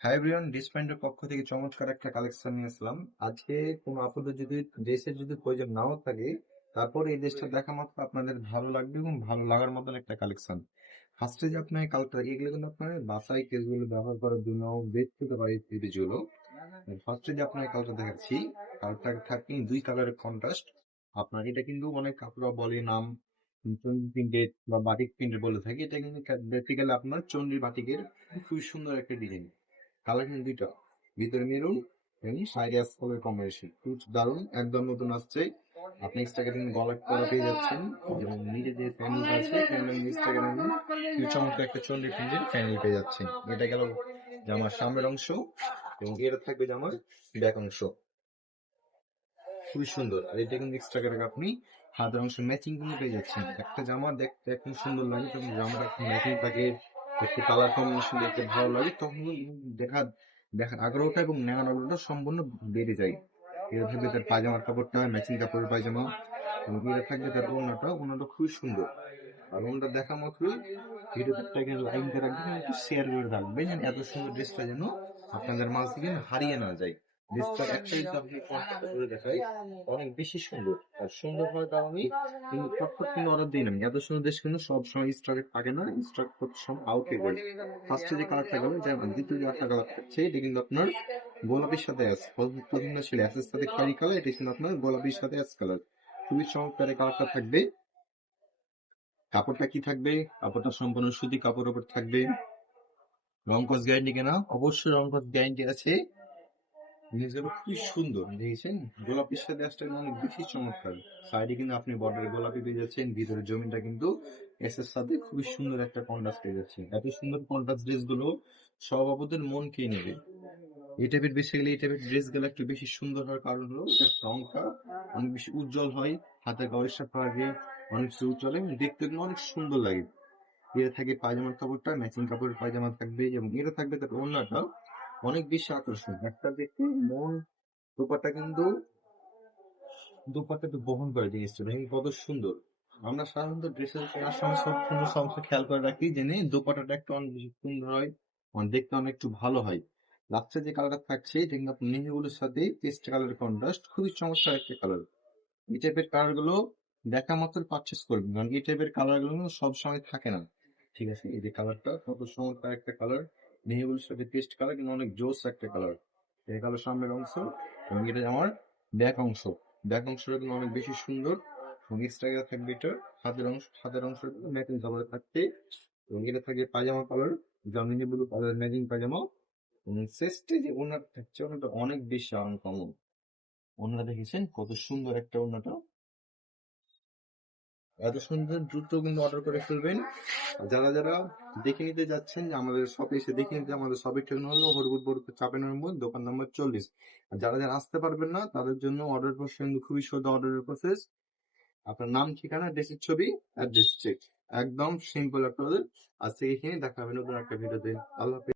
Hi everyone ডিসপয়েন্টের পক্ষ থেকে চমৎকার একটা কালেকশন নিয়ে আসলাম। আজকে কোনো আপনাদের যদি ড্রেসের যদি প্রয়োজন নাও থাকে তারপর এই ড্রেসটা দেখা মাত্র আপনাদের ভালো লাগবে এবং ভালো লাগার মতন একটা কালেকশন ফার্স্টে যে আপনার কালারটা এগুলো কিন্তু আপনার বাসাই কেসগুলো ব্যবহার করার জন্য বেস্ট হতে পারে এই ফার্স্টে যে আপনার কালটা দেখাচ্ছি কালটা থাকবে দুই কালারের কন্ট্রাস্ট আপনার এটা কিন্তু অনেক কাপড়া বলে নাম প্রিন্টেড বা বাটিক প্রিন্টেড বলে থাকে। এটা কিন্তু বেসিক্যালি আপনার চন্ডী বাটিকের খুবই সুন্দর একটা ডিজাইন কালার কিন্তু দুইটা। ভিতরে মেরুন এবং সাইডে অ্যাশ কালার কম্বিনেশন দারুণ, একদম নতুন আসছে। আপনি কিন্তু গলা করা পেয়ে যাচ্ছেন। এবং নিচে যে প্যানেলটা আছে কিন্তু খুবই চমৎকার একটা চন্ডী প্রিন্টের প্যানেল পেয়ে যাচ্ছেন। এটা গেল জামার সামনের অংশ এবং এটা থাকবে জামার ব্যাক অংশ। খুবই সুন্দর। আর এটা কিন্তু এক্সট্রা আপনি হাতের অংশ ম্যাচিং কিন্তু পেয়ে যাচ্ছেন। একটা জামা দেখতে একদম সুন্দর লাগে যখন জামাটা ম্যাচিং থাকে। একটু কালার কম্বিনেশন দেখতে ভালো লাগে, তখন দেখা দেখার আগ্রহটা এবং নেওয়ার আগ্রহটা সম্পূর্ণ বেড়ে যায়। থাকবে তার পায়জামার কাপড়টা ম্যাচিং কাপড়ের পায়জামা এবং এটা থাকবে তার ওনাটা ওনাটা খুবই সুন্দর। আর ওনাটা দেখা মাত্রই ভিডিওটা লাইন দিয়ে রাখবেন একটু শেয়ার করে রাখবেন এত সুন্দর ড্রেসটা যেন আপনাদের মাঝ থেকে হারিয়ে না যায়। ড্রেসটা একটাই করে দেখাই। অনেক বেশি সুন্দর। আর সুন্দর হওয়ার কারণে কিন্তু ফটফট কিন্তু অর্ডার দিই না। এত সুন্দর ড্রেস কিন্তু সব সময় স্টকে থাকে না স্টক করতে সময় আউট হয়ে যায়। ফার্স্টে যে কালারটা গেল যেমন দ্বিতীয় যে একটা কালার থাকছে এটা কিন্তু আপনার গোলাপির সাথে আছে প্রথম ছিল অ্যাসের সাথে খয়েরি কালার এটা কিন্তু আপনার গোলাপির সাথে অ্যাস কালার খুবই চমৎকার কালারটা থাকবে। কাপড়টা কি থাকবে? কাপড়টা সম্পূর্ণ সুতি কাপড়ের উপর থাকবে। রংকস গ্যারান্টি কেনা। অবশ্যই রংকস গ্যারান্টি আছে। জিনিসগুলো খুবই সুন্দর, দেখেছেন? গোলাপির সাথে আসতে অনেক বেশি চমৎকার। সাইডে কিন্তু আপনি বর্ডারে গোলাপি পেয়ে যাচ্ছেন, ভিতরে জমিটা কিন্তু এস এর সাথে খুবই সুন্দর একটা কন্ট্রাস্ট পেয়ে যাচ্ছেন এত সুন্দর কন্ট্রাস্ট ড্রেসগুলো সভাপতির মন কে নেবে। এই টাইপের বেসিক্যালি এই টাইপের ড্রেসগুলো একটু বেশি সুন্দর হওয়ার কারণ হলো এটার রংটা অনেক বেশি উজ্জ্বল হয় হাতে গায়ের সাথে আগে অনেক বেশি উজ্জ্বল হয় দেখতে কিন্তু অনেক সুন্দর লাগে। এটা থাকে পায়জামার কাপড়টা ম্যাচিং কাপড়ের পায়জামা থাকবে, এবং এটা থাকবে তার ওড়নাটা। অনেক বেশি আকর্ষণ একটা দেখতে মন, দোপাটা কিন্তু, দোপাটা একটু বহন করে জিনিসটা কত সুন্দর। আমরা সাধারণত ড্রেসের কেনার সময় সব সুন্দর সমস্ত খেয়াল করে রাখি, জেনে দোপাটাটা একটু অনেক বেশি সুন্দর হয় দেখতে অনেক একটু ভালো হয়। লাস্টে যে কালারটা থাকছে, এটা কিন্তু আপনার সাথে পেস্ট কালারের কন্ট্রাস্ট খুবই চমৎকার একটা কালার এই টাইপের কালারগুলো দেখা মাত্র পারচেস করবেন, কারণ এই টাইপের কালারগুলো সব সময় থাকে না। ঠিক আছে, এই যে কালারটা কত চমৎকার একটা কালার মেহেগুলোর সাথে কালার কিন্তু অনেক জোস একটা কালার এই কালার সামনের অংশ এবং এটা আমার ব্যাক অংশ। ব্যাক অংশটা কিন্তু অনেক বেশি সুন্দর এবং এক্সট্রা থাকবে এটা হাতের অংশ হাতের অংশ ম্যাচিং কালার থাকছে এবং এটা থাকবে পায়জামা কালার জামিনি ব্লু কালার ম্যাচিং পায়জামা এবং শেষে যে ওনার থাকছে ওনাটা অনেক বেশি আনকমন ওনারা দেখেছেন? কত সুন্দর একটা ওনাটা এত সুন্দর দ্রুত কিন্তু অর্ডার করে ফেলবেন। যারা যারা দেখে নিতে যাচ্ছেন আমাদের শপে এসে দেখে নিতে আমাদের শপের ঠিকানা হলো হরগুট বড় চাপের নম্বর, দোকান নম্বর চল্লিশ। যারা যারা আসতে পারবেন না, তাদের জন্য অর্ডার প্রসেস কিন্তু খুবই সোজা অর্ডারের প্রসেস আপনার নাম, ঠিকানা ড্রেসের ছবি অ্যাড্রেস চেক একদম সিম্পল একটা আজ থেকে এখানে দেখা হবে নতুন একটা ভিডিওতে আল্লাহ।